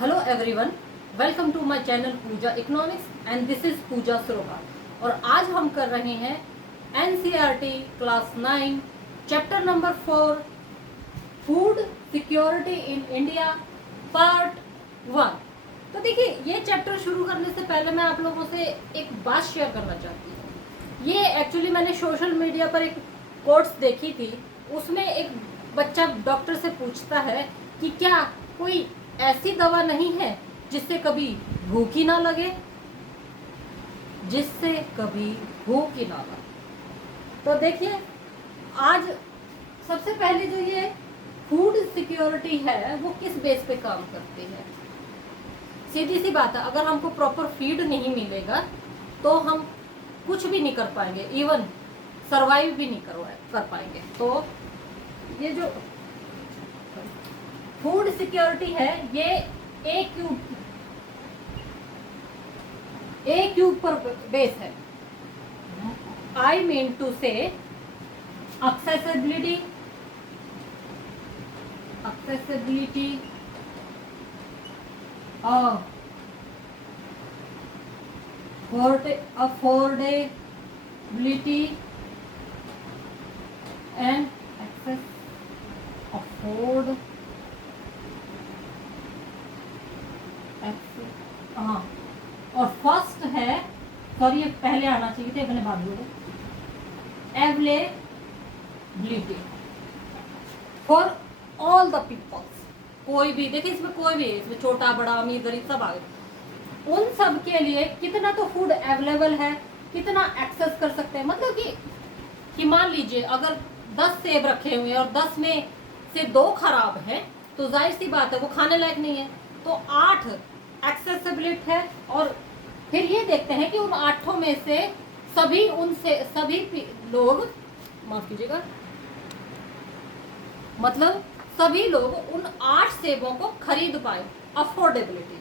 Hello everyone, welcome to my channel Pooja economics and this is Pooja Saroha. और आज हम कर रहे हैं NCERT class 9 chapter number 4 food security in India part 1। तो देखिए, ये चैप्टर शुरू करने से पहले मैं आप लोगों से एक बात शेयर करना चाहती हूँ। ये एक्चुअली मैंने सोशल मीडिया पर एक कोट्स देखी थी। उसमें एक बच्चा डॉक्टर से पूछता है कि क्या कोई ऐसी दवा नहीं है जिससे कभी भूख ही ना लगे, जिससे कभी भूख ही ना लगे। तो देखिए, आज सबसे पहले जो ये फूड सिक्योरिटी है वो किस बेस पे काम करती है। सीधी सी बात है, अगर हमको प्रॉपर फीड नहीं मिलेगा तो हम कुछ भी नहीं कर पाएंगे, इवन सरवाइव भी नहीं कर पाएंगे। तो ये जो फूड सिक्योरिटी है ये ए क्यूब पर बेस है। आई मीन टू से accessibility of affordability and access afford हाँ, और फर्स्ट है, सॉरी ये पहले आना चाहिए थे, मैंने बाद में availability for all the peoples. कोई भी देखिए, इसमें कोई भी है, इसमें छोटा बड़ा अमीर गरीब सब आ गए। उन सब के लिए कितना तो फूड अवेलेबल है, कितना एक्सेस कर सकते हैं। मतलब कि मान लीजिए अगर 10 सेब रखे हुए हैं और 10 में से 2 खराब हैं तो जाहिर सी बात है वो खाने लायक नहीं है। तो 8 एक्सेसिबिलिटी है। और फिर ये देखते हैं कि उन 8 में से सभी लोग, माफ कीजिएगा, मतलब सभी लोग उन 8 सेबों को खरीद पाए। अफोर्डेबिलिटी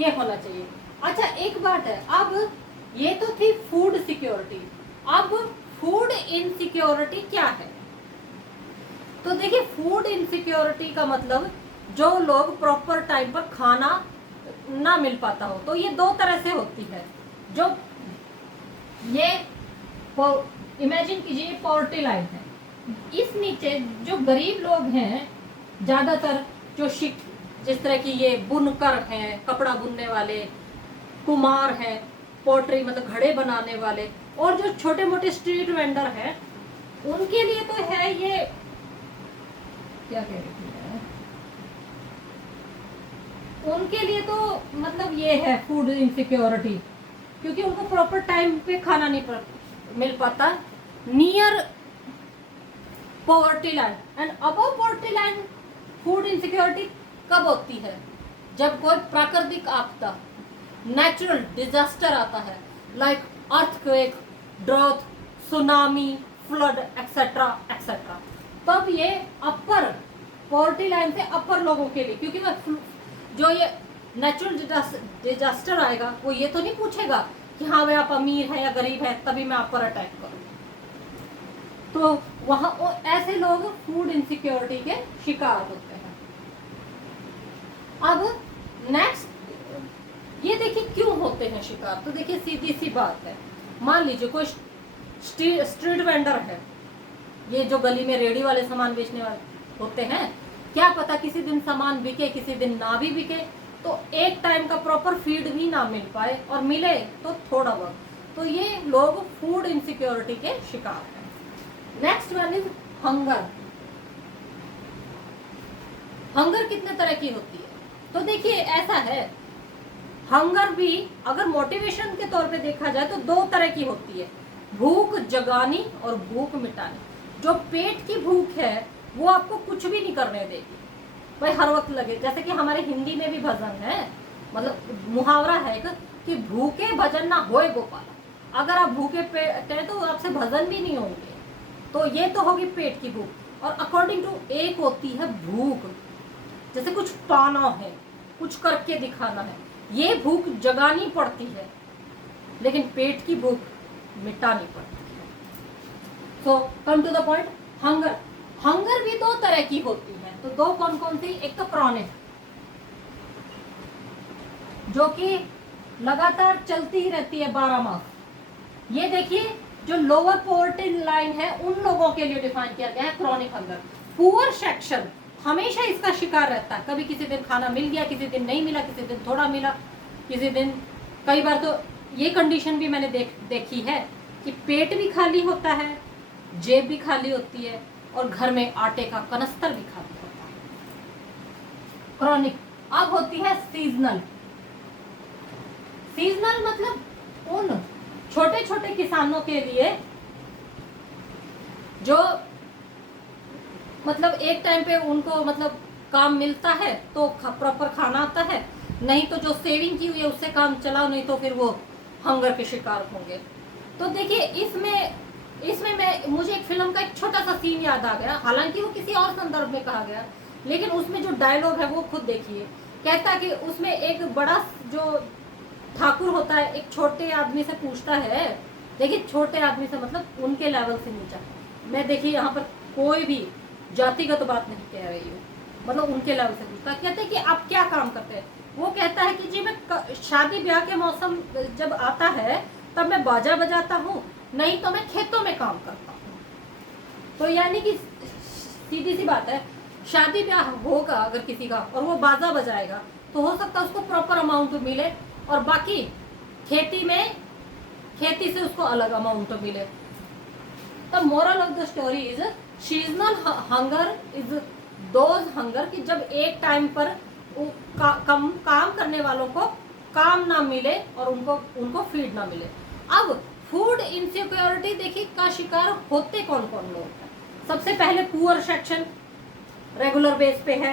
ये होना चाहिए। अच्छा, एक बात है, अब ये तो थी फूड सिक्योरिटी। अब फूड इनसिक्योरिटी क्या है? तो देखिए, फूड इनसिक्योरिटी का मतलब जो लोग प्रॉपर टाइम पर खाना ना मिल पाता हो। तो ये 2 तरह से होती है। जो ये इमेजिन कीजिए पॉवर्टी लाइन है, इस नीचे जो गरीब लोग हैं, ज्यादातर जो जिस तरह की ये बुनकर हैं, कपड़ा बुनने वाले, कुम्हार हैं, पोट्री मतलब घड़े बनाने वाले, और जो छोटे मोटे स्ट्रीट वेंडर हैं, उनके लिए तो है ये क्या कह रही थी, उनके लिए तो मतलब ये है फूड इनसिक्योरिटी, क्योंकि उनको प्रॉपर टाइम पे खाना नहीं मिल पाता near poverty line and above poverty line. Food insecurity कब होती है? जब कोई प्राकृतिक आपदा, नेचुरल डिजास्टर आता है, like earthquake, drought, tsunami, flood etcetera etcetera. तब ये अपर पॉवर्टी लाइन से अपर लोगों के लिए, क्योंकि वह जो ये नेचुरल डिजास्टर आएगा वो ये तो नहीं पूछेगा कि हाँ भाई आप अमीर है या गरीब है तभी मैं आप पर अटैक करूं। तो वहां ऐसे लोग फूड इनसिक्योरिटी के शिकार होते हैं। अब नेक्स्ट ये देखिए क्यों होते हैं शिकार। तो देखिए, सीधी सी बात है, मान लीजिए कोई स्ट्रीट वेंडर है, ये जो गली में रेडी वाले सामान बेचने वाले होते हैं, क्या पता किसी दिन सामान बिके, किसी दिन ना भी बिके, तो एक टाइम का प्रॉपर फीड भी ना मिल पाए, और मिले तो थोड़ा बहुत। तो ये लोग फूड इनसिक्योरिटी के शिकार हैं। Next one is hunger. Hunger कितने तरह की होती है? तो देखिए, ऐसा है, हंगर भी अगर मोटिवेशन के तौर पे देखा जाए तो 2 तरह की होती है, भूख जगानी और भूख मिटानी। जो पेट की भूख है वो आपको कुछ भी नहीं करने देगी, भाई हर वक्त लगे। जैसे कि हमारे हिंदी में भी भजन है, मतलब मुहावरा है कि भूखे भजन ना होए गोपाल। अगर आप भूखे पेट हैं तो आपसे भजन भी नहीं होंगे। तो ये तो होगी पेट की भूख। और अकॉर्डिंग टू एक होती है भूख, जैसे कुछ पाना है, कुछ करके दिखाना है, ये भूख जगानी पड़ती है, लेकिन पेट की भूख मिटानी पड़ती है। So come to the point, hunger. Hunger भी 2 तरह की होती है। तो 2 कौन कौन सी? एक तो क्रॉनिक, जो कि लगातार चलती ही रहती है 12 माह। ये देखिए जो लोअर पॉवर्टी लाइन है उन लोगों के लिए डिफाइन किया गया है क्रॉनिक हंगर। पुअर सेक्शन हमेशा इसका शिकार रहता है, कभी किसी दिन खाना मिल गया, किसी दिन नहीं मिला, किसी दिन थोड़ा मिला, किसी दिन, कई बार तो ये कंडीशन भी मैंने देखी है कि पेट भी खाली होता है, जेब भी खाली होती है और घर में आटे का कनस्तर भी खाली होता है। क्रॉनिक। अब होती है सीजनल। सीजनल मतलब उन छोटे छोटे किसानों के लिए जो मतलब एक टाइम पे उनको मतलब काम मिलता है तो प्रॉपर खाना आता है, नहीं तो जो सेविंग की हुई है उससे काम चलाओ, नहीं तो फिर वो हंगर के शिकार होंगे। तो देखिए इसमें मुझे एक फिल्म का एक छोटा सा सीन याद आ गया, हालांकि वो किसी और संदर्भ में कहा गया, लेकिन उसमें जो डायलॉग है वो खुद देखिए। कहता है कि उसमें एक बड़ा जो ठाकुर होता है एक छोटे आदमी से पूछता है, देखिए छोटे आदमी से मतलब उनके लेवल से नीचा, मैं देखिए यहाँ पर कोई भी जातिगत बात नहीं कह रही हूँ, मतलब उनके लेवल से पूछता है। कहते हैं कि आप क्या काम करते हैं? वो कहता है कि जी मैं शादी ब्याह के मौसम जब आता है तब मैं बाजा बजाता हूँ, नहीं तो मैं खेतों में काम करता हूँ। तो यानी कि सीधी सी बात है, शादी ब्याह होगा अगर किसी का और वो बाजा बजाएगा तो हो सकता है उसको प्रॉपर अमाउंट मिले, और बाकी खेती से उसको अलग अमाउंट मिले। The moral of the story is seasonal hunger is those hunger कि जब एक टाइम पर काम करने वालों को काम ना मिले और उनको फीड ना मिले। अब फूड इनसिक्योरिटी देखिए का शिकार होते कौन कौन लोग हैं। सबसे पहले पुअर सेक्शन रेगुलर बेस पे है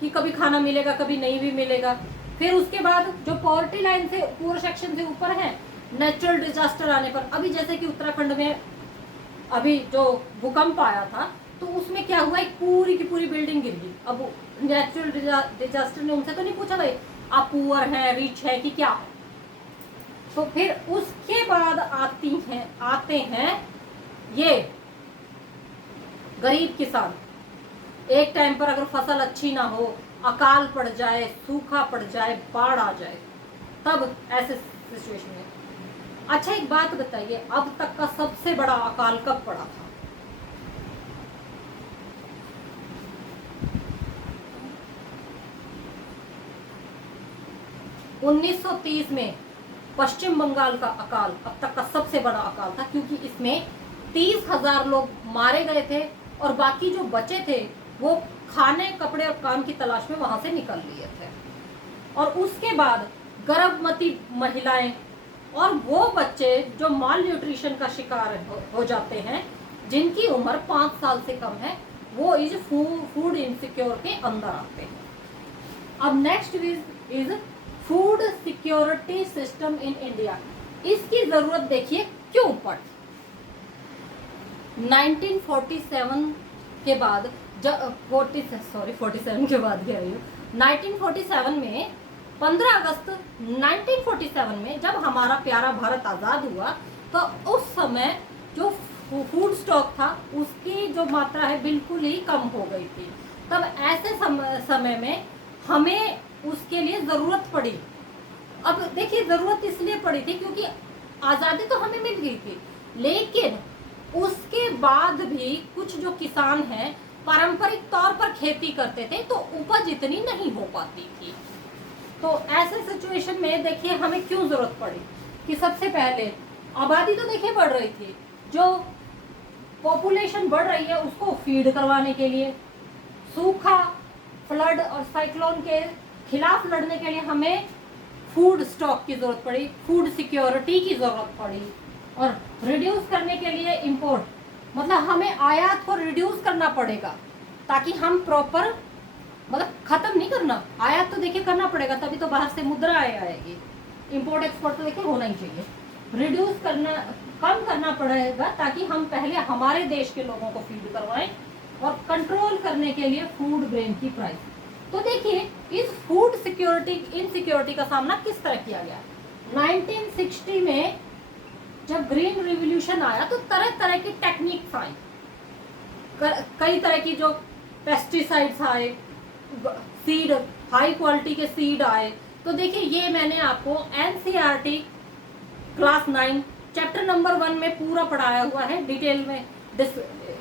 कि कभी खाना मिलेगा कभी नहीं भी मिलेगा। फिर उसके बाद जो पॉवर्टी लाइन से पुअर सेक्शन से ऊपर है, नेचुरल डिजास्टर आने पर, अभी जैसे कि उत्तराखंड में अभी जो भूकंप आया था तो उसमें क्या हुआ, एक पूरी की पूरी बिल्डिंग गिर गई। अब नेचुरल डिजास्टर ने उनसे तो नहीं पूछा भाई आप पुअर है रिच है कि क्या, तो फिर उसके बाद आते हैं ये गरीब किसान। एक टाइम पर अगर फसल अच्छी ना हो, अकाल पड़ जाए, सूखा पड़ जाए, बाढ़ आ जाए, तब ऐसे सिचुएशन में। अच्छा एक बात बताइए, अब तक का सबसे बड़ा अकाल कब पड़ा था? (1930) में पश्चिम बंगाल का अकाल अब तक का सबसे बड़ा अकाल था, क्योंकि इसमें 30,000 लोग मारे गए थे और बाकी जो बचे थे वो खाने कपड़े और काम की तलाश में वहां से निकल लिए थे। और उसके बाद गर्भवती महिलाएं और वो बच्चे जो माल न्यूट्रिशन का शिकार हो जाते हैं, जिनकी उम्र 5 साल से कम है, वो इस फूड इनसिक्योर के अंदर आते हैं। अब next is food security system in India. इसकी जरूरत देखिए क्यों पड़ी। 1947 के बाद जब 47 के बाद कह रही हूँ, 1947 में 15 अगस्त 1947 में जब हमारा प्यारा भारत आज़ाद हुआ तो उस समय जो फूड स्टॉक था उसकी जो मात्रा है बिल्कुल ही कम हो गई थी। तब ऐसे समय में हमें उसके लिए ज़रूरत पड़ी। अब देखिए ज़रूरत इसलिए पड़ी थी क्योंकि आज़ादी तो हमें मिल गई थी, लेकिन उसके बाद भी कुछ जो किसान हैं पारंपरिक तौर पर खेती करते थे तो उपज इतनी नहीं हो पाती थी। तो ऐसे सिचुएशन में देखिए हमें क्यों ज़रूरत पड़ी कि सबसे पहले आबादी तो देखिए बढ़ रही थी, जो पॉपुलेशन बढ़ रही है उसको फीड करवाने के लिए, सूखा, फ्लड और साइक्लोन के खिलाफ लड़ने के लिए हमें फूड स्टॉक की ज़रूरत पड़ी, फूड सिक्योरिटी की ज़रूरत पड़ी, और रिड्यूस करने के लिए इंपोर्ट, मतलब हमें आयात को रिड्यूस करना पड़ेगा ताकि हम प्रॉपर, मतलब ख़त्म नहीं करना, आयात तो देखिए करना पड़ेगा तभी तो बाहर से मुद्रा आएगी। इंपोर्ट एक्सपोर्ट तो देखिए होना ही चाहिए। रिड्यूस करना, कम करना पड़ेगा ताकि हम पहले हमारे देश के लोगों को फीड करवाएं, और कंट्रोल करने के लिए फूड ग्रेन की प्राइस। तो देखिए इस फूड सिक्योरिटी इनसिक्योरिटी का सामना किस तरह किया गया। 1960 में जब ग्रीन रिवॉल्यूशन आया तो तरह तरह की टेक्निक्स आई, कई तरह की जो पेस्टिसाइड्स आए, सीड हाई क्वालिटी के सीड आए, तो देखिए ये मैंने आपको एनसीईआरटी क्लास 9 चैप्टर नंबर 1 में पूरा पढ़ाया हुआ है डिटेल में।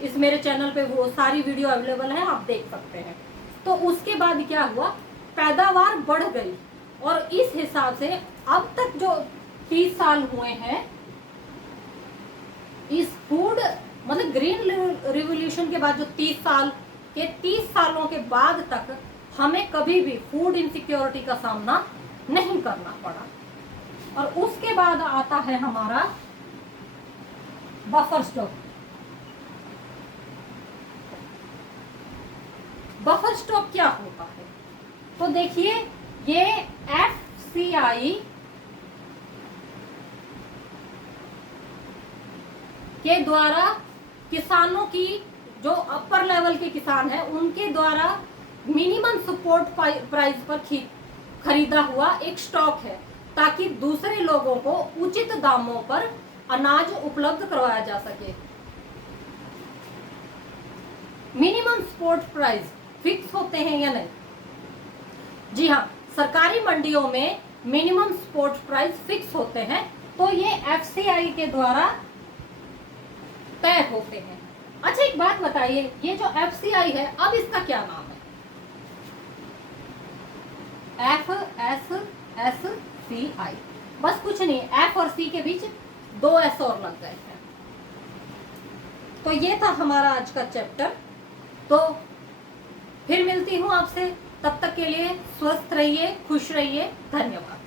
इस मेरे चैनल पे वो सारी वीडियो अवेलेबल है, आप देख सकते हैं। तो उसके बाद क्या हुआ, पैदावार बढ़ गई और इस हिसाब से अब तक जो 30 साल हुए हैं इस फूड मतलब ग्रीन रिवॉल्यूशन के बाद जो 30 सालों के बाद तक हमें कभी भी फूड इनसिक्योरिटी का सामना नहीं करना पड़ा। और उसके बाद आता है हमारा बफर स्टॉक। बफर स्टॉक क्या होता है, तो देखिए ये एफसीआई के द्वारा किसानों की जो अपर लेवल के किसान हैं उनके द्वारा मिनिमम सपोर्ट प्राइस पर खरीदा हुआ एक स्टॉक है, ताकि दूसरे लोगों को उचित दामों पर अनाज उपलब्ध करवाया जा सके। मिनिमम सपोर्ट प्राइस फिक्स होते हैं या नहीं? जी हाँ, सरकारी मंडियों में मिनिमम सपोर्ट प्राइस फिक्स होते हैं, तो ये एफसीआई के द्वारा तय होते हैं। अच्छा एक बात बताइए, ये जो एफसीआई है अब इसका क्या नाम है? FSSCI, बस कुछ नहीं, एफ और सी के बीच 2 एस और लग गए हैं। तो ये था हमारा आज का चैप्टर। तो फिर मिलती हूँ आपसे, तब तक के लिए स्वस्थ रहिए, खुश रहिए, धन्यवाद।